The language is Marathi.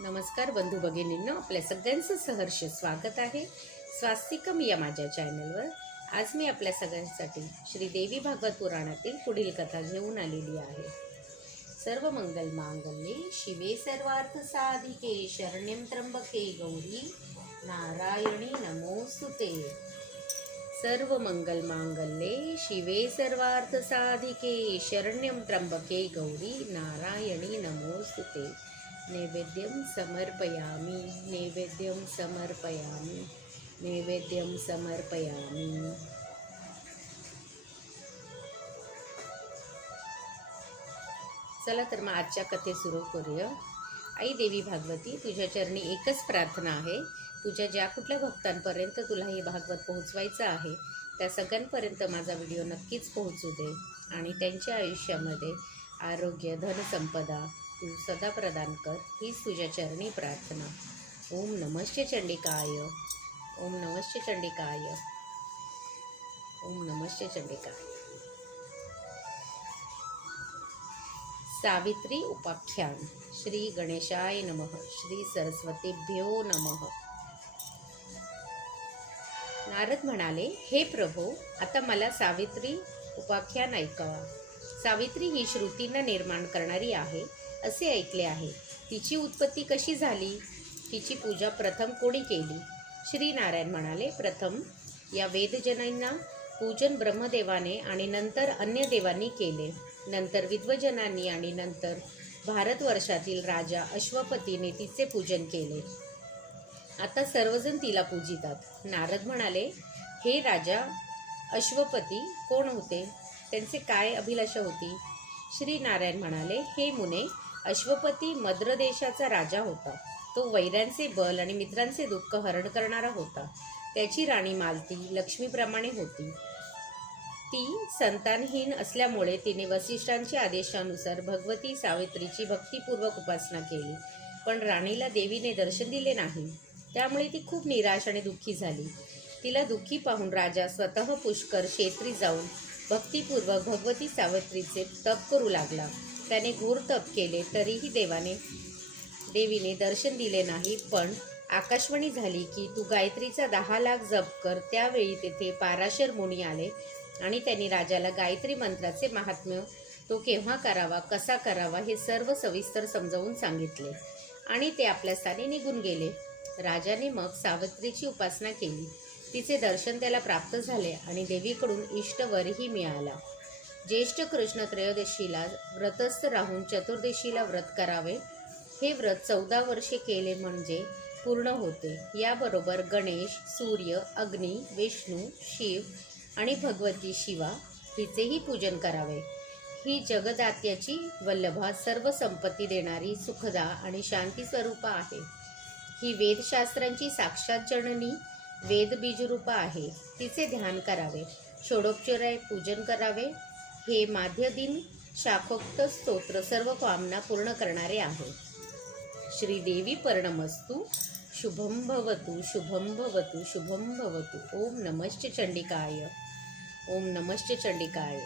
नमस्कार बंधू भगिनींनो, आपल्या सगळ्यांचं सहर्ष स्वागत आहे स्वास्तिकम या माझ्या चॅनलवर। आज मी आपल्या सगळ्यांसाठी श्रीदेवी भागवत पुराणातील पुढील कथा घेऊन आलेली आहे। सर्व मंगल मांगल्ये शिवे सर्वार्थ साधिके शरण्यं त्र्यंबके गौरी नारायणी नमोस्तुते। सर्व मंगल मांगल्ये शिवे सर्वार्थ साधिके शरण्यं त्र्यंबके गौरी नारायणी नमोस्तुते। नैवेद्यं समर्पयामि नैवेद्यं समर्पयामि नैवेद्यं समर्पयामि। चला तर मग आजच्या कथे सुरू करूया। आई देवी भागवती, तुझ्या चरणी एकच प्रार्थना आहे, तुझ्या ज्या कुठल्या भक्तांपर्यंत तुला हे भागवत पोहोचवायचं आहे त्या सगळ्यांपर्यंत माझा व्हिडिओ नक्कीच पोहोचू दे आणि त्यांच्या आयुष्यामध्ये आरोग्य धनसंपदा तू सदा प्रदान कर, हीच तुझ्या चरणी प्रार्थना। ओम नमश्च चंडिकाय ओम नमश्च चंडिकाय ओम नमश्च चंडिकाय। सावित्री उपाख्यान। श्री गणेशाय नमः, श्री सरस्वतीभ्यो नमः। नारद म्हणाले, हे प्रभो, आता मला सावित्री उपाख्यान ऐकावा। सावित्री ही श्रुतींना निर्माण करणारी आहे असे ऐकले आहे। तिची उत्पत्ती कशी झाली? तिची पूजा प्रथम कोणी केली? श्री नारायण म्हणाले, प्रथम या वेदजनांना पूजन ब्रह्मदेवाने आणि नंतर अन्य देवांनी केले, नंतर विद्वजनांनी आणि नंतर भारतवर्षातील राजा अश्वपतीने तिचे पूजन केले। आता सर्वजण तिला पूजितात। नारद म्हणाले, हे राजा अश्वपती कोण होते? त्यांचे काय अभिलाषा होती? श्री नारायण म्हणाले, हे मुने, अश्वपती मद्र देशाचा राजा होता। तो वैऱ्यांचे बल आणि मित्रांचे दुःख हरण करणारा होता। त्याची राणी मालती लक्ष्मीप्रमाणे होती। ती संतानहीन असल्यामुळे तिने वसिष्ठांच्या आदेशानुसार भगवती सावित्रीची भक्तिपूर्वक उपासना केली, पण राणीला देवीने दर्शन दिले नाही। त्यामुळे ती खूप निराश आणि दुःखी झाली। तिला दुःखी पाहून राजा स्वतः पुष्कर क्षेत्री जाऊन भक्तिपूर्वक भगवती सावित्रीचे तप करू लागला। त्याने घोर तप केले तरीही देवीने दर्शन दिले नाही, पण आकाशवाणी झाली की तू गायत्रीचा 10 लाख जप कर। त्यावेळी तेथे पाराशर मुनी आले आणि त्यांनी राजाला गायत्री मंत्राचे महात्म्य, तो केव्हा करावा, कसा करावा हे सर्व सविस्तर समजावून सांगितले आणि ते आपल्या स्थानी निघून गेले। राजाने मग सावित्रीची उपासना केली। तिचे दर्शन त्याला प्राप्त झाले आणि देवीकडून इष्टवरही मिळाला। ज्येष्ठ कृष्ण त्रयोदशीला व्रतस्थ राहून चतुर्दशीला व्रत करावे। हे व्रत 14 वर्षे केले म्हणजे पूर्ण होते। याबरोबर गणेश, सूर्य, अग्नी, विष्णू, शिव आणि भगवती शिवा हिचेही पूजन करावे। ही जगदात्याची वल्लभा, सर्व संपत्ती देणारी, सुखदा आणि शांती स्वरूपा आहे। ही वेदशास्त्रांची साक्षात जननी, वेदबीजरूपा आहे। तिचे ध्यान करावे, षोडोपचारे पूजन करावे। हे माध्यदिन शाखोक्त स्तोत्र सर्व कामना पूर्ण करणारे आहे। श्रीदेवी पर्णमस्तु। शुभं भवतु शुभं भवतु शुभं भवतु। ओम नमश्च चंडिकाय ओम नमश्च चंडिकाय।